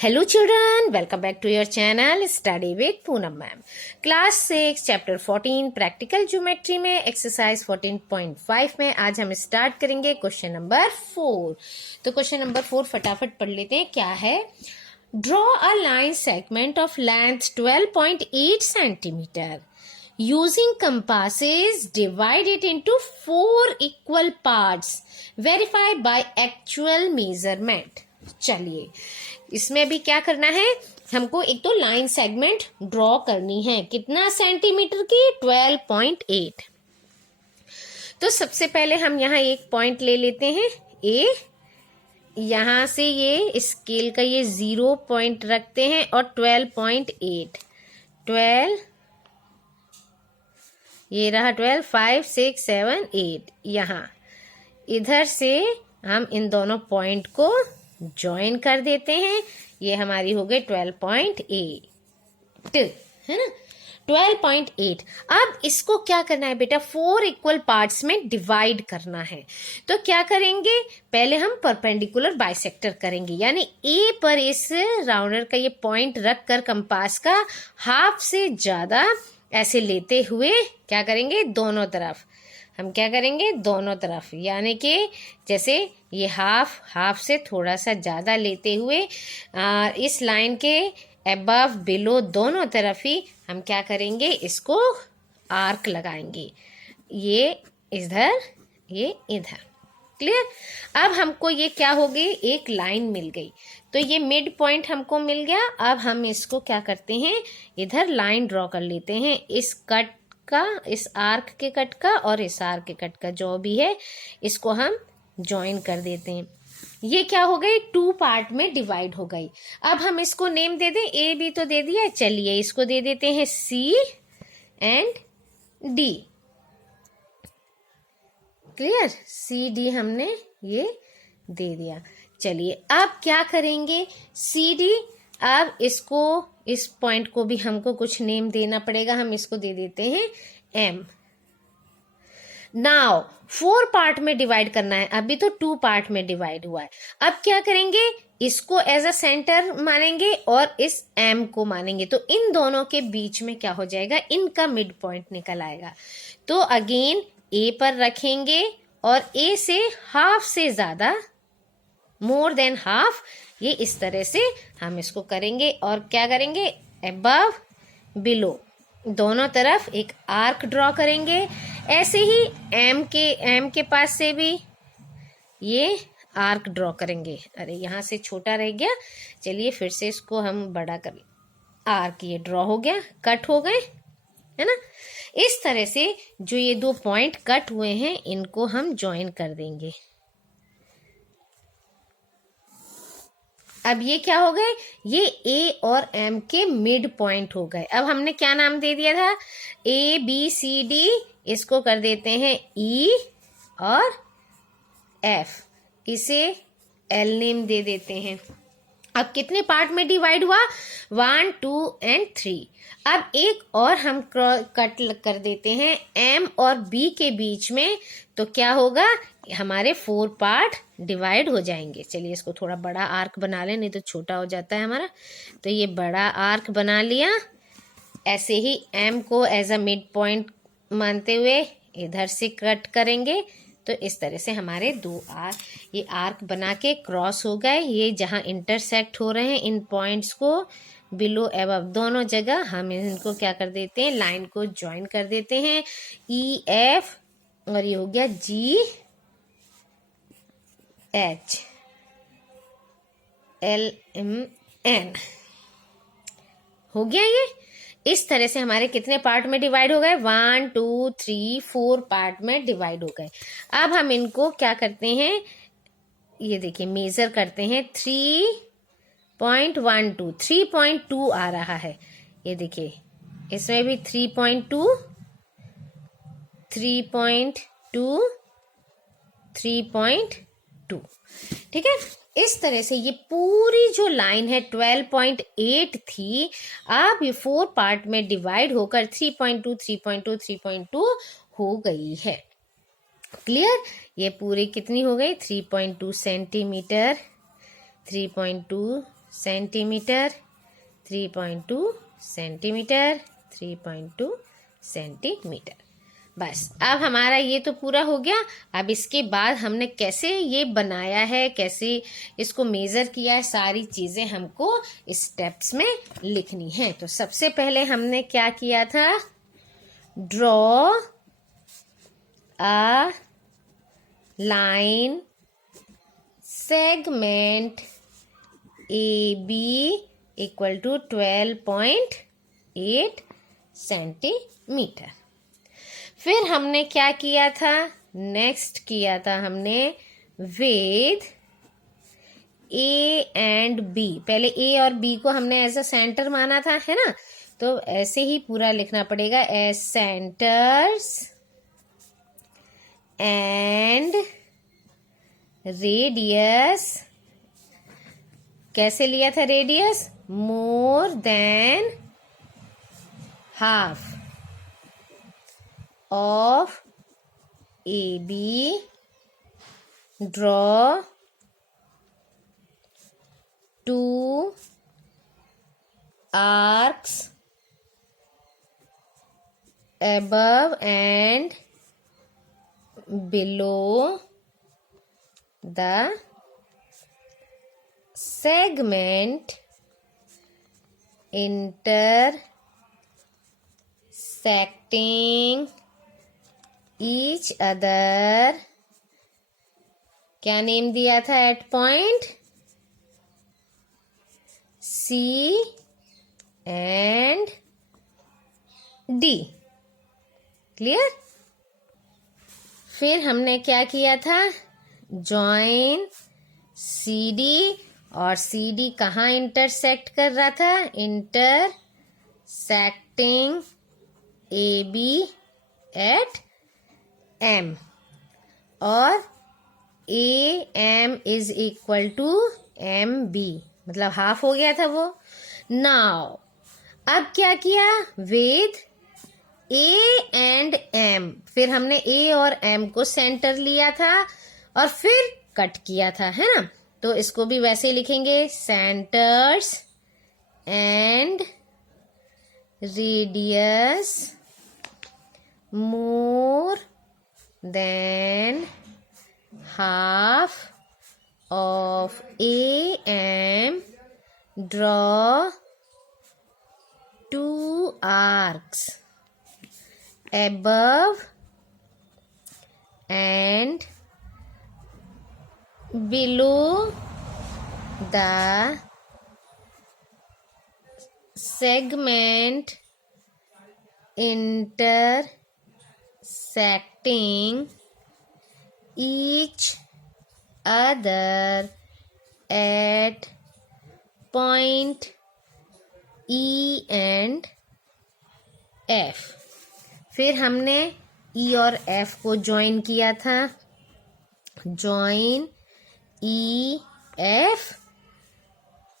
Hello children, welcome back to your channel Study with Poonam ma'am. Class 6 chapter 14 practical geometry में exercise 14.5 में आज हम start करेंगे question number 4। तो question number 4 फटाफट पढ़ लेते हैं। क्या है? Draw a line segment of length 12.8 centimeter. Using compasses, divide it into 4 equal parts. Verify by actual measurement. चलिए इसमें भी क्या करना है, हमको एक तो लाइन सेगमेंट ड्रॉ करनी है। कितना सेंटीमीटर की? 12.8। तो सबसे पहले हम यहाँ एक पॉइंट ले लेते हैं ए। यहाँ से ये स्केल का ये 0 पॉइंट रखते हैं और 12.8 12 ये रहा 12 5 6 7 8। यहाँ इधर से हम इन दोनों पॉइंट को ज्वाइन कर देते हैं। ये हमारी हो गई 12.8 है ना, 12.8। अब इसको क्या करना है बेटा? 4 इक्वल पार्ट्स में डिवाइड करना है। तो क्या करेंगे? पहले हम परपेंडिकुलर बाइसेक्टर करेंगे, यानी ए पर इस राउंडर का ये पॉइंट रखकर कंपास का हाफ से ज्यादा ऐसे लेते हुए क्या करेंगे? दोनों तरफ हम क्या करेंगे? दोनों तरफ, यानी कि जैसे ये हाफ से थोड़ा सा ज़्यादा लेते हुए इस लाइन के अबव बिलो दोनों तरफ ही हम क्या करेंगे? इसको आर्क लगाएंगे। ये इधर, ये इधर। क्लियर? अब हमको ये क्या हो गई? एक लाइन मिल गई। तो ये मिड पॉइंट हमको मिल गया। अब हम इसको क्या करते हैं? इधर लाइन ड्रॉ कर लेते हैं। इस कट का, इस आर्क के कट का और इस आर्क के कट का जो भी है, इसको हम ज्वाइन कर देते हैं। ये क्या हो गई? 2 पार्ट में डिवाइड हो गई। अब हम इसको नेम दे दें। ए बी तो दे दिया, चलिए इसको दे देते हैं C and D. Clear? C D हमने ये दे दिया। चलिए अब क्या करेंगे? सी डी, अब इसको, इस पॉइंट को भी हमको कुछ नेम देना पड़ेगा। हम इसको दे देते हैं एम। नाउ 4 पार्ट में डिवाइड करना है, अभी तो 2 पार्ट में डिवाइड हुआ है। अब क्या करेंगे? इसको एज अ सेंटर मानेंगे और इस एम को मानेंगे। तो इन दोनों के बीच में क्या हो जाएगा? इनका मिड पॉइंट निकल आएगा। तो अगेन ए पर रखेंगे और ए से हाफ से ज्यादा, मोर देन हाफ, ये इस तरह से हम इसको करेंगे और क्या करेंगे? अबव बिलो दोनों तरफ एक आर्क ड्रॉ करेंगे। ऐसे ही एम के पास से भी ये आर्क ड्रॉ करेंगे। अरे यहाँ से छोटा रह गया, चलिए फिर से इसको हम बड़ा कर। आर्क ये ड्रॉ हो गया, कट हो गए, है ना। इस तरह से जो ये 2 पॉइंट कट हुए हैं इनको हम ज्वाइन कर देंगे। अब ये क्या हो गए? ये ए और एम के मिड पॉइंट हो गए। अब हमने क्या नाम दे दिया था? ए बी सी डी, इसको कर देते हैं ई और एफ, इसे एल नेम दे देते हैं। अब कितने पार्ट में डिवाइड हुआ? 1 2 एंड 3। अब एक और हम कट कर देते हैं एम और बी के बीच में। तो क्या होगा? हमारे 4 पार्ट डिवाइड हो जाएंगे। चलिए इसको थोड़ा बड़ा आर्क बना लें, नहीं तो छोटा हो जाता है हमारा। तो ये बड़ा आर्क बना लिया। ऐसे ही एम को एज अ मिड पॉइंट मानते हुए इधर से कट करेंगे। तो इस तरह से हमारे 2 ये आर्क बना के क्रॉस हो गए। ये जहाँ इंटरसेक्ट हो रहे हैं इन पॉइंट्स को बिलो एबव दोनों जगह हम इनको क्या कर देते हैं? लाइन को ज्वाइन कर देते हैं। ई एफ और ये हो गया G H L M N हो गया। ये इस तरह से हमारे कितने पार्ट में डिवाइड हो गए? 1 2 3 4 पार्ट में डिवाइड हो गए। अब हम इनको क्या करते हैं? ये देखिए मेजर करते हैं। 3.12 3.2 आ रहा है। ये देखिए इसमें भी 3.2 3.2 3.2। ठीक है। इस तरह से ये पूरी जो लाइन है 12.8 थी, अब ये 4 पार्ट में डिवाइड होकर 3.2 3.2 3.2 हो गई है। क्लियर? ये पूरी कितनी हो गई? 3.2 सेंटीमीटर, 3.2 सेंटीमीटर, 3.2 सेंटीमीटर, 3.2 सेंटीमीटर। बस अब हमारा ये तो पूरा हो गया। अब इसके बाद हमने कैसे ये बनाया है, कैसे इसको मेजर किया है, सारी चीजें हमको स्टेप्स में लिखनी है। तो सबसे पहले हमने क्या किया था, draw a line segment AB equal to 12.8 centimetre. फिर हमने क्या किया था, नेक्स्ट किया था हमने विद A एंड B। पहले A और B को हमने एज अ सेंटर माना था, है ना, तो ऐसे ही पूरा लिखना पड़ेगा, एज सेंटर्स एंड रेडियस। कैसे लिया था radius, more than half of AB, draw two arcs above and below the segment intersecting each other। क्या नेम दिया था at point, C and D। Clear. फिर हमने क्या किया था, जॉइन CD, और CD कहाँ इंटरसेक्ट कर रहा था, इंटरसेक्टिंग AB एट M, और AM is equal to MB, मतलब हाफ हो गया था वो। नाउ अब क्या किया, विद A एंड M, फिर हमने A और M को सेंटर लिया था और फिर कट किया था, है ना, तो इसको भी वैसे ही लिखेंगे, centres and radius more than half of AM, draw two arcs above and below the segment intersecting each other at point E and F। फिर हमने E और F को ज्वाइन किया था, join E F,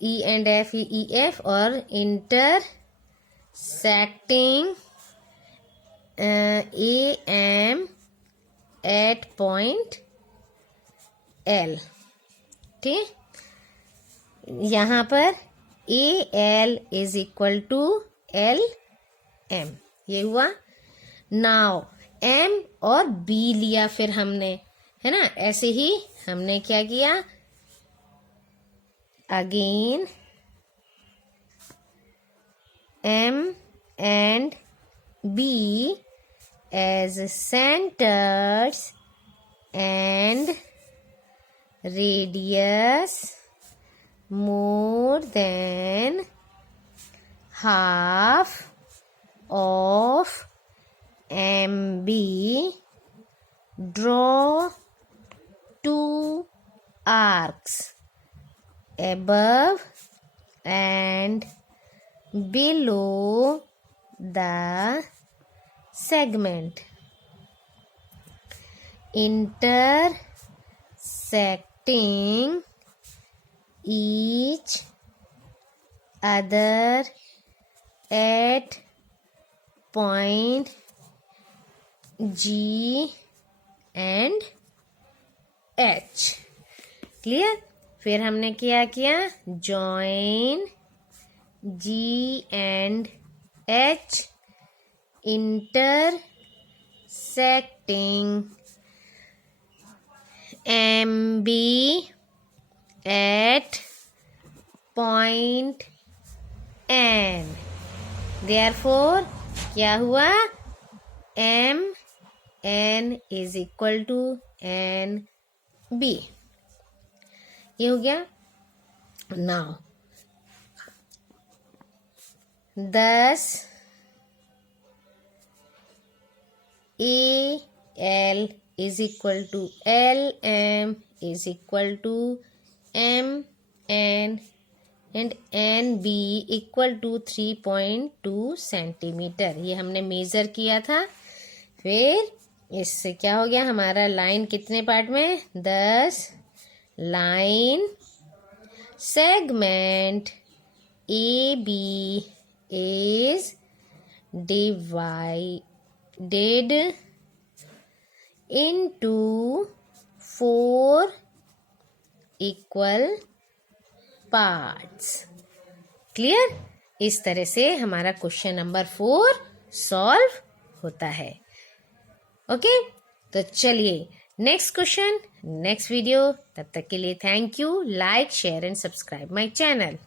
E and F E F, और intersecting AM at point L। ठीक, यहाँ पर AL is equal to LM, ये हुआ। नाउ M और B लिया फिर हमने, है ना, ऐसे ही हमने क्या किया, again M and B as centers and radius more than half of MB, draw two arcs above and below the segment intersecting each other at point G and H। Clear. फिर हमने क्या किया, join G and H intersecting MB at point N. Therefore क्या हुआ, MN is equal to NB. ये हो गया. Now thus AL is equal to LM is equal to MN and NB equal to 3.2 centimetre. ये हमने major किया था. फिर इससे क्या हो गया, हमारा लाइन कितने पार्ट में, 10. Line segment AB is divided into 4 equal parts. Clear. इस तरह से हमारा क्वेश्चन नंबर 4 सॉल्व होता है. ओके, तो चलिए नेक्स्ट क्वेश्चन नेक्स्ट वीडियो. तब तक के लिए thank you. Like share and subscribe my channel.